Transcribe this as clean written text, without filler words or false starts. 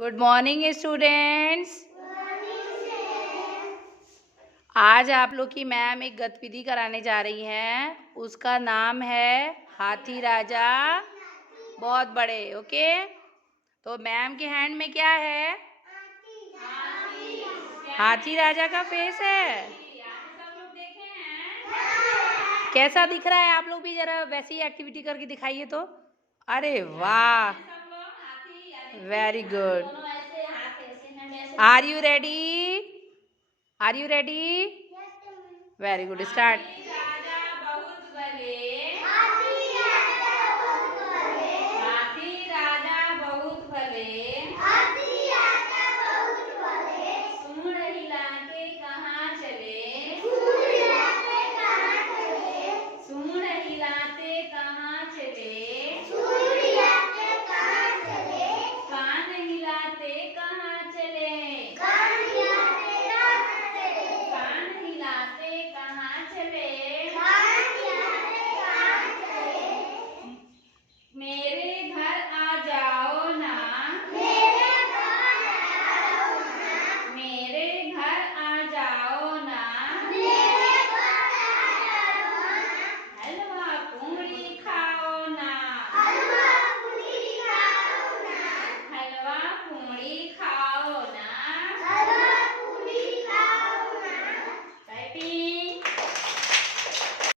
Good morning students. आज आप लोग की मैम एक गतिविधि कराने जा रही हैं। उसका नाम है हाथी राजा बहुत बड़े। ओके, तो मैम के हैंड में क्या है? हाथी राजा का फेस है। सब लोग देखे हैं कैसा दिख रहा है? आप लोग भी जरा वैसी एक्टिविटी करके दिखाइए तो। अरे वाह, very good. Are you ready? Are you ready? Very good, start.